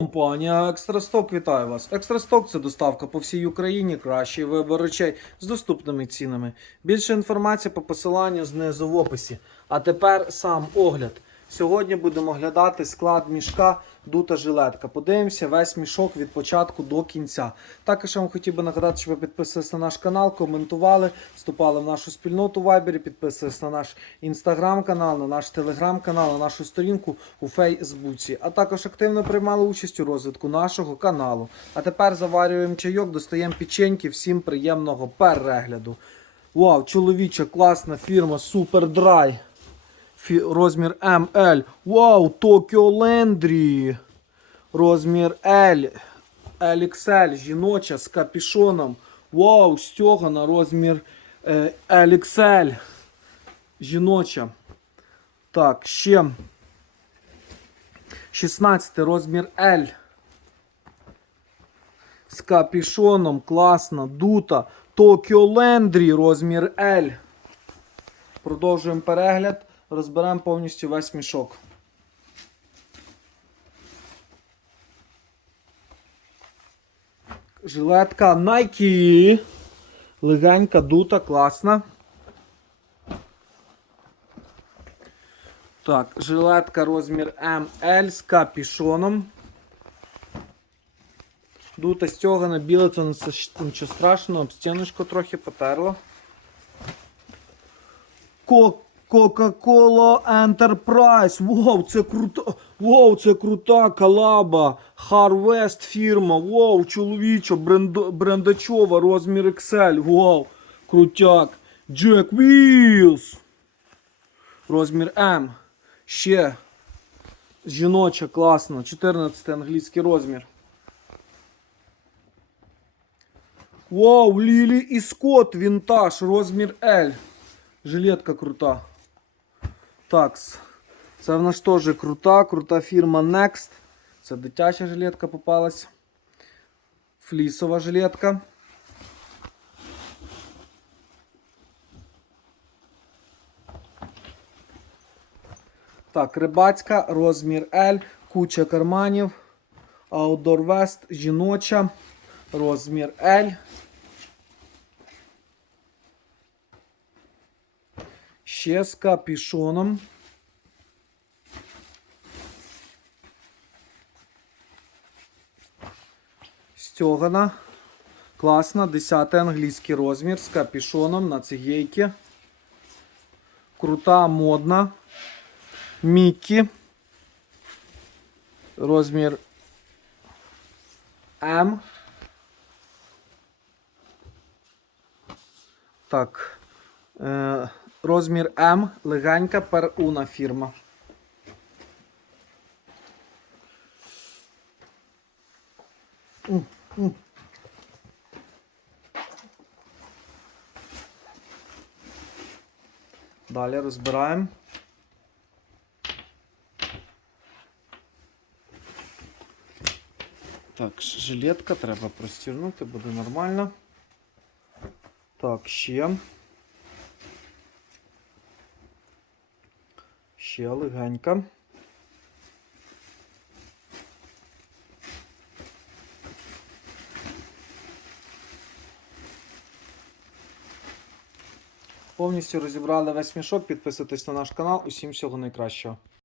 Компанія Екстрасток вітає вас. Екстрасток це доставка по всій Україні, кращий вибір речей з доступними цінами. Більше інформації по посиланню знизу в описі. А тепер сам огляд. Сьогодні будемо оглядати склад мішка дута жилетка. Подивимося весь мішок від початку до кінця. Також я вам хотів би нагадати, щоб ви підписувалися на наш канал, коментували, вступали в нашу спільноту в Вайбері, підписувалися на наш інстаграм-канал, на наш телеграм-канал, на нашу сторінку у Фейсбуці, а також активно приймали участь у розвитку нашого каналу. А тепер заварюємо чайок, достаємо печеньки. Всім приємного перегляду. Вау, чоловіча, класна фірма. Фі- розмір ML. Вау, Tokyo Landry. Розмір L. LXL, жіноча з капішоном. Вау, стьогана, розмір е, LXL. Жіноча. Так, ще. 16 розмір L. З капішоном, класна, дута. Tokyo Landry, розмір L. Продовжуємо перегляд. Розберемо повністю весь мішок. Жилетка Nike. Легенька, дута, класна. Так, жилетка розмір ML з капішоном. Дута стягана, біле, це нічого страшного, об стіночку трохи потерло. Ко- Coca-Cola Enterprise. Вау, це крута. Вау, це крута колаба. Harvest фірма. Вау, чоловічо, брендо, брендачова, розмір XL. Вау, крутяк. Jack Wheels. Розмір М. Ще. Жіноча, класно. 14 англійський розмір. Вау, Лілі і Скотт, вінтаж, розмір L. Жилетка крута. Такс. Це в нас теж крута, крута фірма Next. Це дитяча жилетка попалась. Флісова жилетка. Так, рибацька, розмір L, куча карманів. Outdoor West, жіноча, розмір L. Ще з капішоном. Стьогана. Класна. 10 англійський розмір з капішоном на цигейки. Крута, модна. Міккі. Розмір М. Так. Розмір М. Легенька перуна фірма. Далі розбираємо. Так, жилетка треба простірнути, буде нормально. Так, ще. Ще легенька. Повністю розібрали весь мішок. Підписуйтесь на наш канал. Усім всього найкращого.